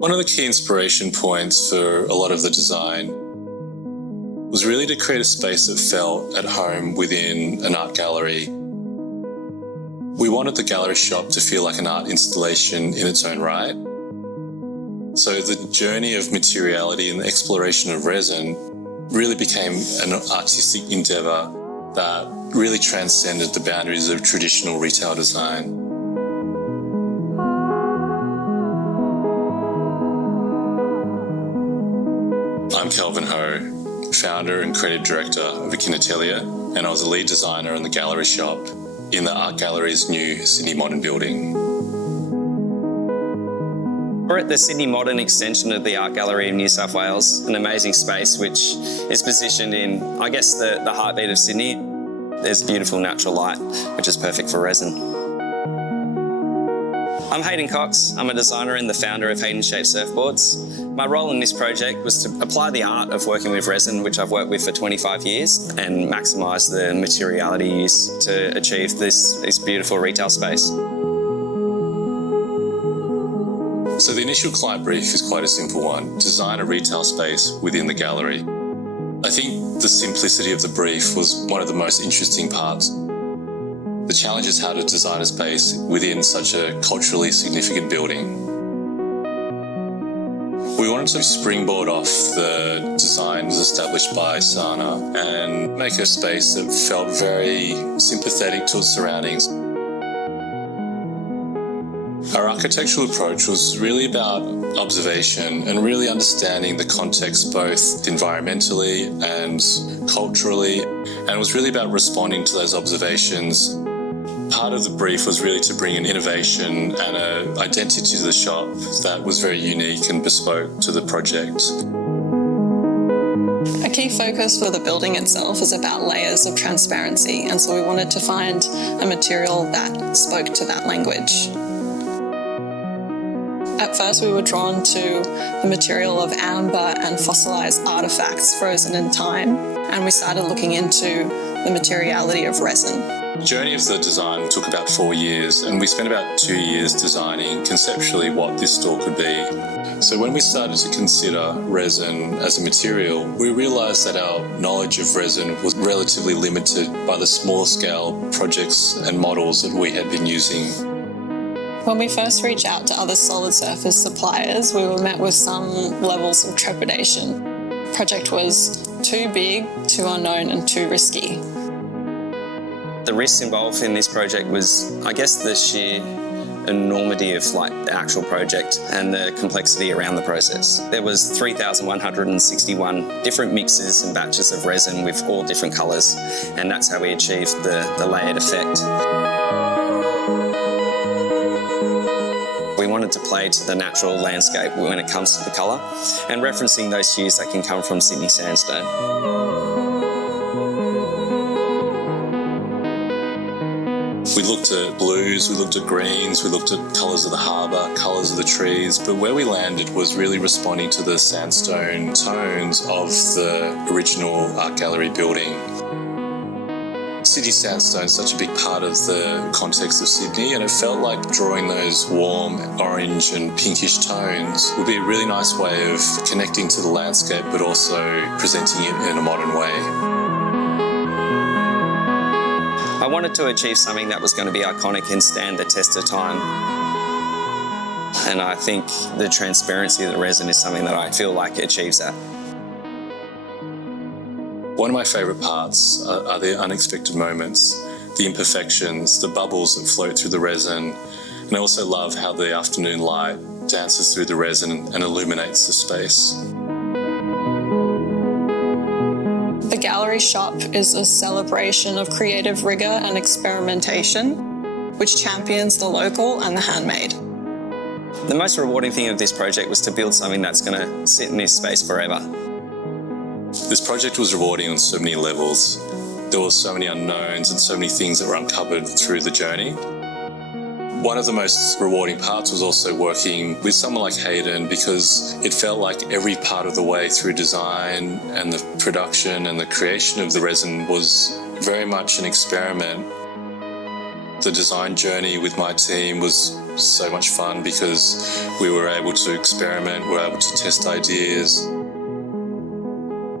One of the key inspiration points for a lot of the design was really to create a space that felt at home within an art gallery. We wanted the gallery shop to feel like an art installation in its own right. So the journey of materiality and the exploration of resin really became an artistic endeavour that really transcended the boundaries of traditional retail design. I'm Kelvin Ho, founder and creative director of Akin Atelier, and I was the lead designer in the gallery shop in the art gallery's new Sydney Modern building. We're at the Sydney Modern extension of the Art Gallery of New South Wales, an amazing space which is positioned in, I guess, the heartbeat of Sydney. There's beautiful natural light, which is perfect for resin. I'm Hayden Cox. I'm a designer and the founder of Haydenshapes surfboards. My role in this project was to apply the art of working with resin, which I've worked with for 25 years, and maximise the materiality use to achieve this beautiful retail space. So the initial client brief is quite a simple one: design a retail space within the gallery. I think the simplicity of the brief was one of the most interesting parts. The challenge is how to design a space within such a culturally significant building. We wanted to springboard off the designs established by SANAA and make a space that felt very sympathetic to its surroundings. Our architectural approach was really about observation and really understanding the context both environmentally and culturally, and it was really about responding to those observations. Part of the brief was really to bring an innovation and an identity to the shop that was very unique and bespoke to the project. A key focus for the building itself is about layers of transparency, and so we wanted to find a material that spoke to that language. At first we were drawn to the material of amber and fossilised artefacts frozen in time, and we started looking into the materiality of resin. The journey of the design took about 4 years, and we spent about 2 years designing conceptually what this store could be. So when we started to consider resin as a material, we realised that our knowledge of resin was relatively limited by the small scale projects and models that we had been using. When we first reached out to other solid surface suppliers, we were met with some levels of trepidation. The project was too big, too unknown and too risky. The risks involved in this project was, I guess, the sheer enormity of the actual project and the complexity around the process. There was 3,161 different mixes and batches of resin with all different colours, and that's how we achieved the layered effect. We wanted to play to the natural landscape when it comes to the colour, and referencing those hues that can come from Sydney sandstone. We looked at blues, we looked at greens, we looked at colours of the harbour, colours of the trees, but where we landed was really responding to the sandstone tones of the original art gallery building. Sydney sandstone is such a big part of the context of Sydney, and it felt like drawing those warm orange and pinkish tones would be a really nice way of connecting to the landscape but also presenting it in a modern way. I wanted to achieve something that was going to be iconic and stand the test of time. And I think the transparency of the resin is something that I feel like achieves that. One of my favourite parts are the unexpected moments, the imperfections, the bubbles that float through the resin, and I also love how the afternoon light dances through the resin and illuminates the space. The gallery shop is a celebration of creative rigour and experimentation, which champions the local and the handmade. The most rewarding thing of this project was to build something that's going to sit in this space forever. This project was rewarding on so many levels. There were so many unknowns and so many things that were uncovered through the journey. One of the most rewarding parts was also working with someone like Hayden, because it felt like every part of the way through design and the production and the creation of the resin was very much an experiment. The design journey with my team was so much fun because we were able to experiment, we were able to test ideas.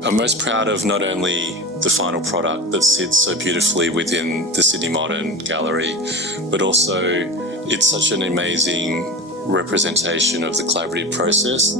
I'm most proud of not only the final product that sits so beautifully within the Sydney Modern Gallery, but also it's such an amazing representation of the collaborative process.